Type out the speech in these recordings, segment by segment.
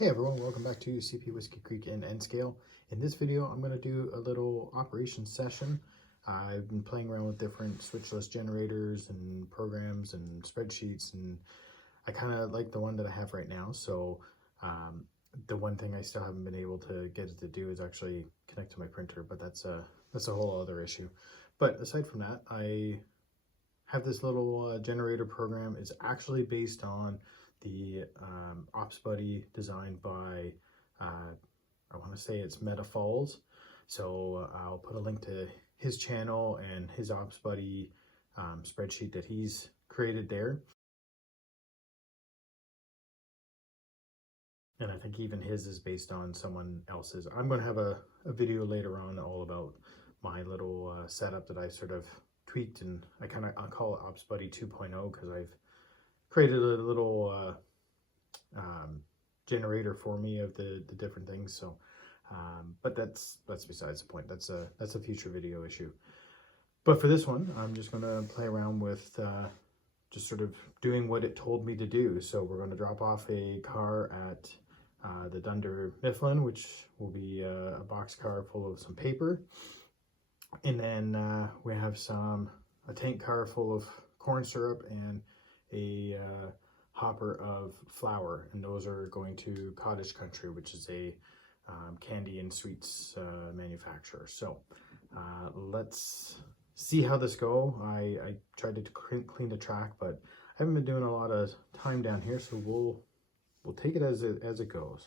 Hey everyone, welcome back to CP Whiskey Creek in nscale. In this video, I'm going to do a little operation session. I've been playing around with different switchless generators and programs and spreadsheets, and I kind of like the one that I have right now. So the one thing I still haven't been able to get it to do is actually connect to my printer, but that's a whole other issue. But aside from that, I have this little generator program. It's actually based on the OpsBuddy designed by, I want to say it's Meta Falls. So I'll put a link to his channel and his OpsBuddy spreadsheet that he's created there. And I think even his is based on someone else's. I'm going to have a video later on all about my little setup that I sort of tweaked, and I'll call it OpsBuddy 2.0 because I've created a little generator for me of the different things. So but that's besides the point. That's a future video issue. But for this one, I'm just going to play around with just sort of doing what it told me to do. So we're going to drop off a car at the Dunder Mifflin, which will be a box car full of some paper, and then we have a tank car full of corn syrup and a hopper of flour, and those are going to Cottage Country, which is a candy and sweets manufacturer. So let's see how this go. I tried to clean the track, but I haven't been doing a lot of time down here, so we'll take it as it goes.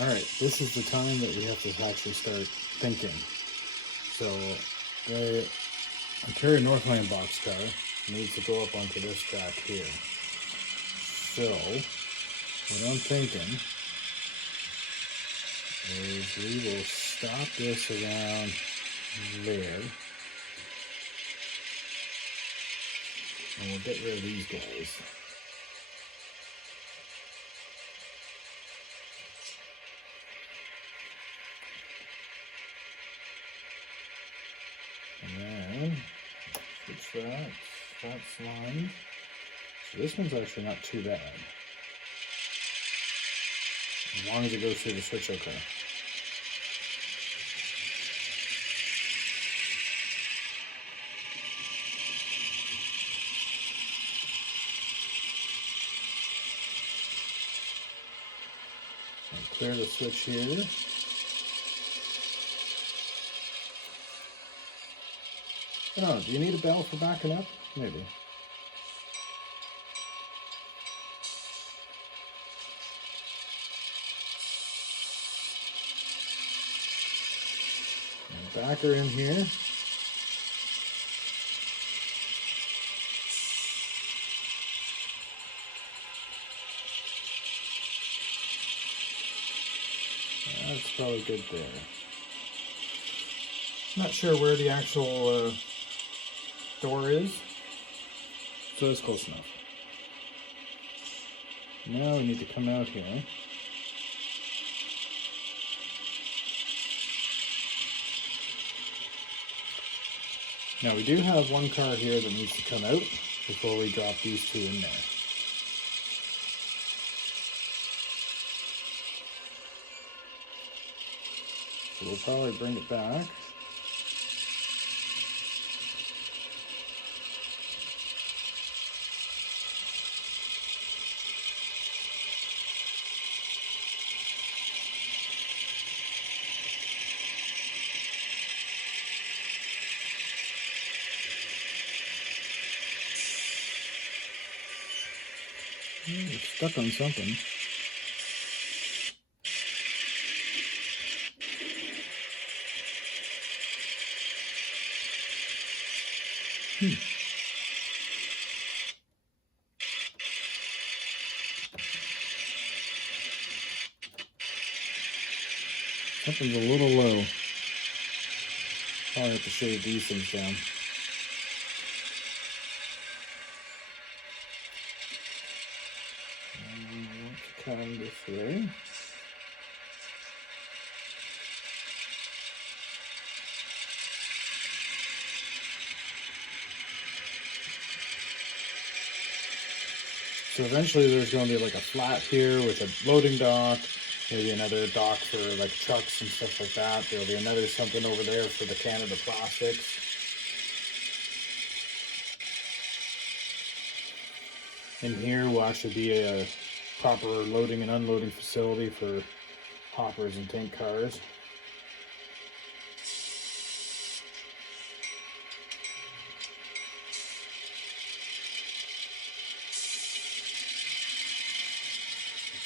All right, this is the time that we have to actually start thinking. So the Ontario Northland boxcar needs to go up onto this track here. So what I'm thinking is we will stop this around there, and we'll get rid of these guys. And then switch that's line. So this one's actually not too bad, as long as it goes through the switch okay. Clear the switch here. Oh, do you need a bell for backing up? Maybe. And back her in here. That's probably good there. Not sure where the actual door is, so it's close enough. Now we need to come out here. Now we do have one car here that needs to come out before we drop these two in there. So we'll probably bring it back. It's stuck on something. Something's a little low. Probably have to shave these things down. Let's come this way. So eventually there's going to be like a flat here with a loading dock, maybe another dock for like trucks and stuff like that. There'll be another something over there for the Canada plastics. And here will actually be a proper loading and unloading facility for hoppers and tank cars.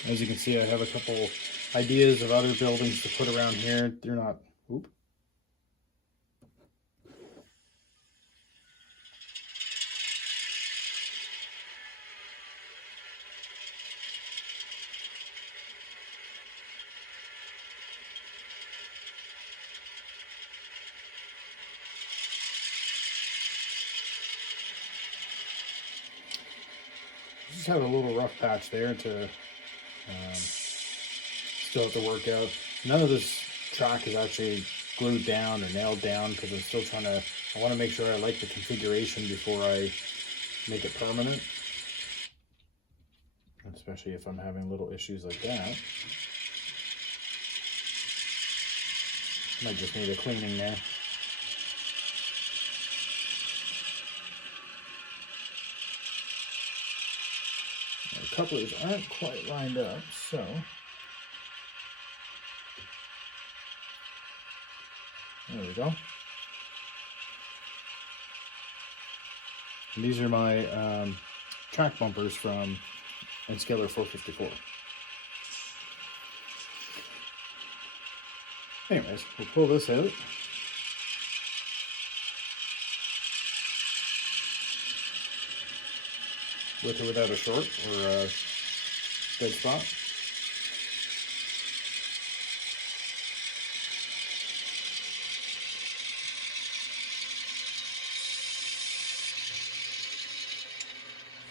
As you can see, I have a couple ideas of other buildings to put around here. They're not, oop. Just have a little rough patch there to still have to work out. None of this track is actually glued down or nailed down because I'm still trying to, I want to make sure I like the configuration before I make it permanent. Especially if I'm having little issues like that. Might just need a cleaning there. The couplers aren't quite lined up, so there we go. And these are my track bumpers from nscale 454. Anyways, we'll pull this out. With or without a short or a dead spot.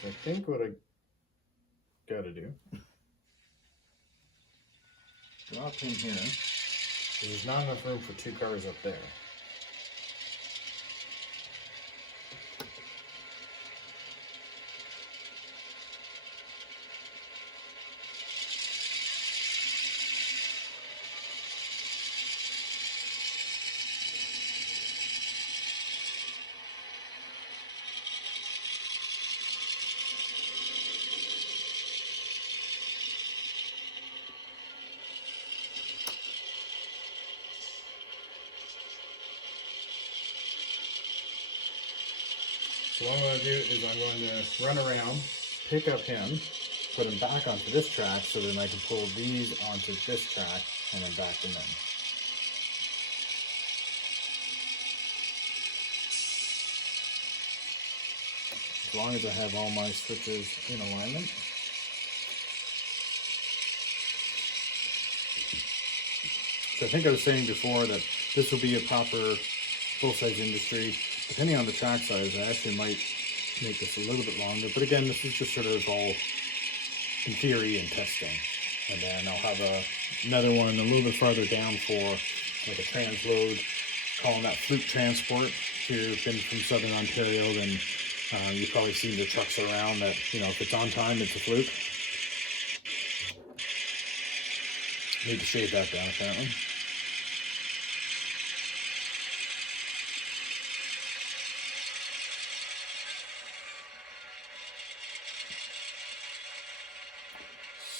I think what I gotta do, drop in here, because there's not enough room for two cars up there. So what I'm going to do is I'm going to run around, pick up him, put him back onto this track so then I can pull these onto this track and then back them in. As long as I have all my switches in alignment. So I think I was saying before that this will be a proper full-size industry. Depending on the track size, I actually might make this a little bit longer. But again, this is just sort of all in theory and testing. And then I'll have another one a little bit farther down for like a transload, calling that fluke transport. If you've been from Southern Ontario, then you've probably seen the trucks around that, you know, if it's on time, it's a fluke. Need to shave that down apparently.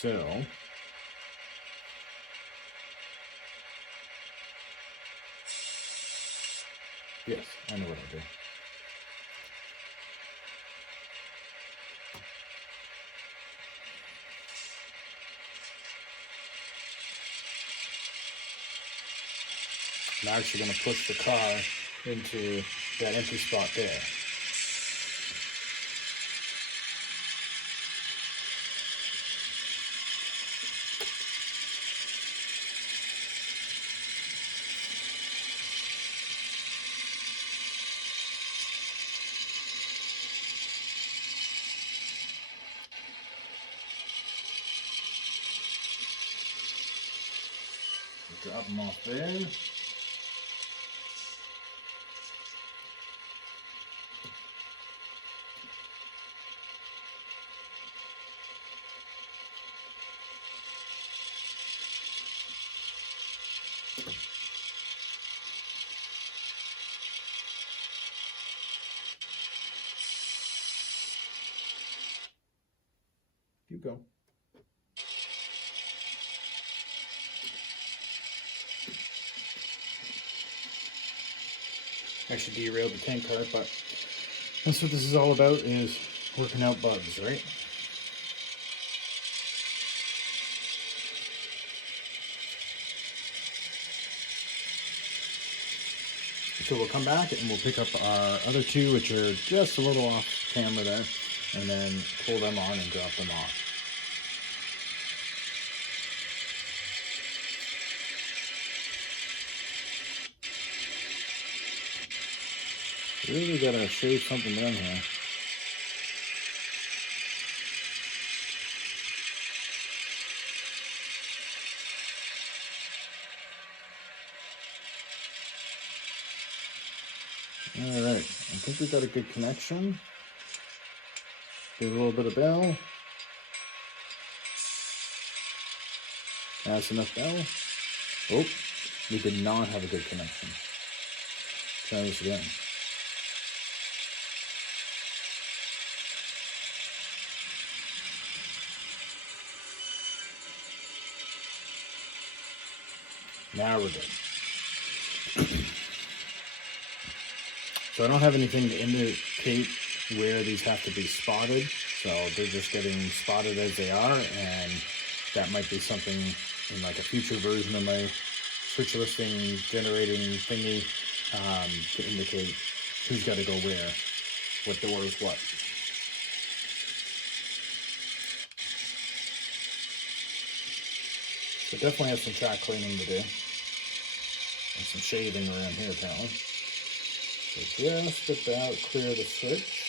So, yes, I know what I do. I'm actually going to push the car into that empty spot there. Drop them off there. You go. Actually derailed the tank car, but that's what this is all about, is working out bugs, right? So we'll come back and we'll pick up our other two, which are just a little off camera there, and then pull them on and drop them off. Really gotta shave something down here. Alright, I think we've got a good connection. Give a little bit of bell. That's enough bell. Oh, we did not have a good connection. Try this again. Now we're good. So I don't have anything to indicate where these have to be spotted. So they're just getting spotted as they are, and that might be something in like a future version of my switch listing generating thingy to indicate who's got to go where, what door is what. So definitely have some track cleaning to do. And some shaving around here apparently. So just about clear the switch.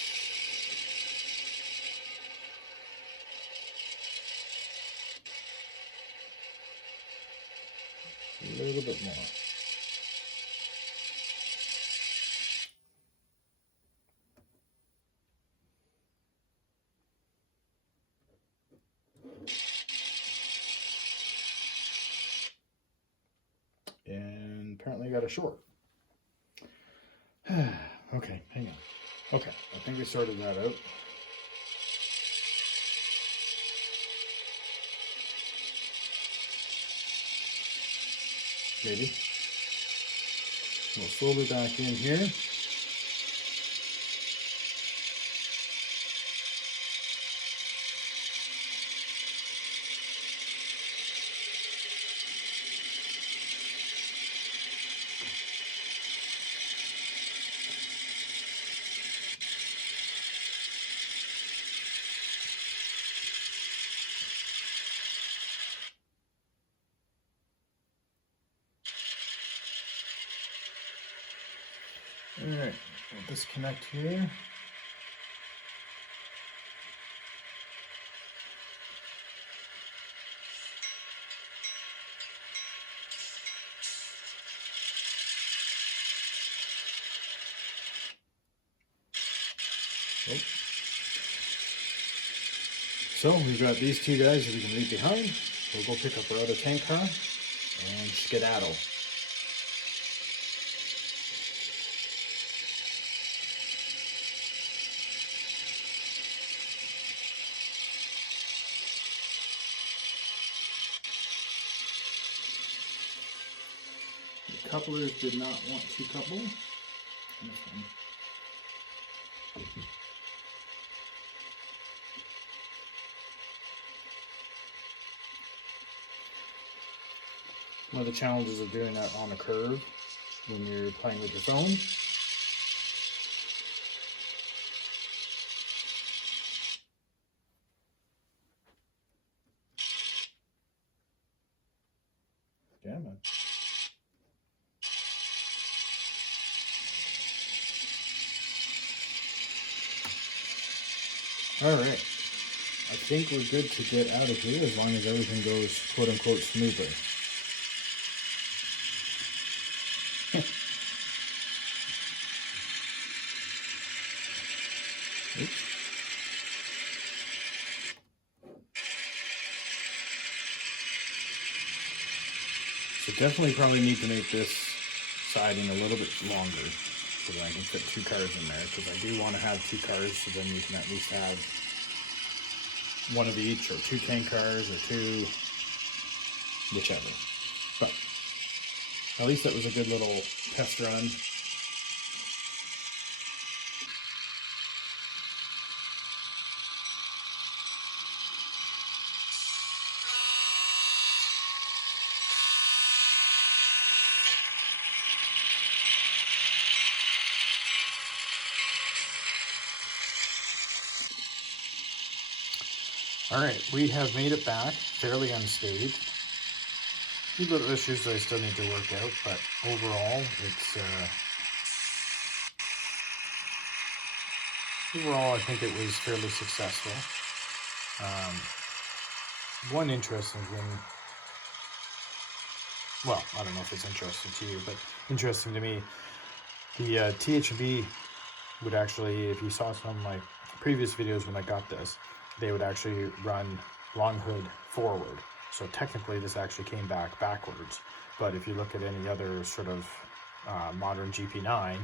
A little bit more. And apparently got a short. Okay, hang on. Okay, I think we sorted that out. Maybe. We'll slowly back in here. Alright, we'll disconnect here. Oh. So we've got these two guys that we can leave behind. We'll go pick up our other tank car and skedaddle. The couplers did not want to couple. One of the challenges of doing that on a curve when you're playing with your phone. Yeah, man. All right. I think we're good to get out of here as long as everything goes quote-unquote smoothly. Oops. So definitely probably need to make this siding a little bit longer so that I can fit 2 cars in there, because I do want to have 2 cars, so then you can at least have one of each, or 2 tank cars, or 2, whichever. But at least that was a good little test run. All right, we have made it back fairly unscathed. A few little issues that I still need to work out, but overall, I think it was fairly successful. One interesting thing, well, I don't know if it's interesting to you, but interesting to me, the THB would actually, if you saw some of my previous videos when I got this, they would actually run long hood forward. So technically this actually came back backwards. But if you look at any other sort of modern GP9, I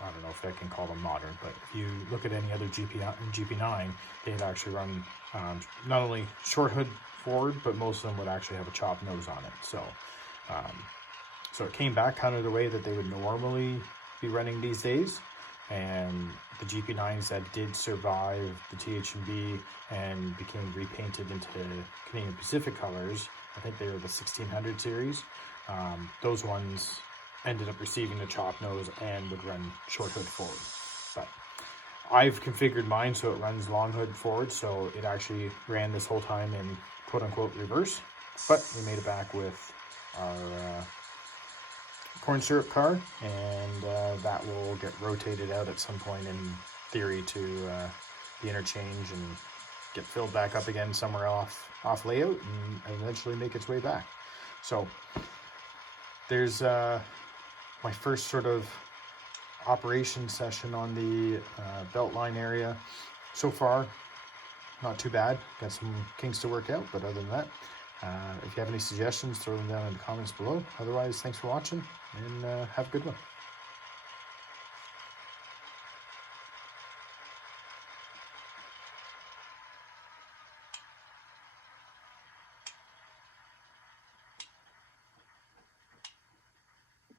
don't know if I can call them modern, but if you look at any other GP9, they'd actually run not only short hood forward, but most of them would actually have a chopped nose on it. So, so it came back kind of the way that they would normally be running these days. And the GP9s that did survive the THB and became repainted into Canadian Pacific colors, I think they were the 1600 series, those ones ended up receiving the chop nose and would run short hood forward. But I've configured mine so it runs long hood forward, so it actually ran this whole time in quote-unquote reverse. But we made it back with our corn syrup car, and that will get rotated out at some point in theory to the interchange and get filled back up again somewhere off layout and eventually make its way back. So there's my first sort of operation session on the Beltline area. So far, not too bad. Got some kinks to work out, but other than that, if you have any suggestions, throw them down in the comments below. Otherwise, thanks for watching, and have a good one.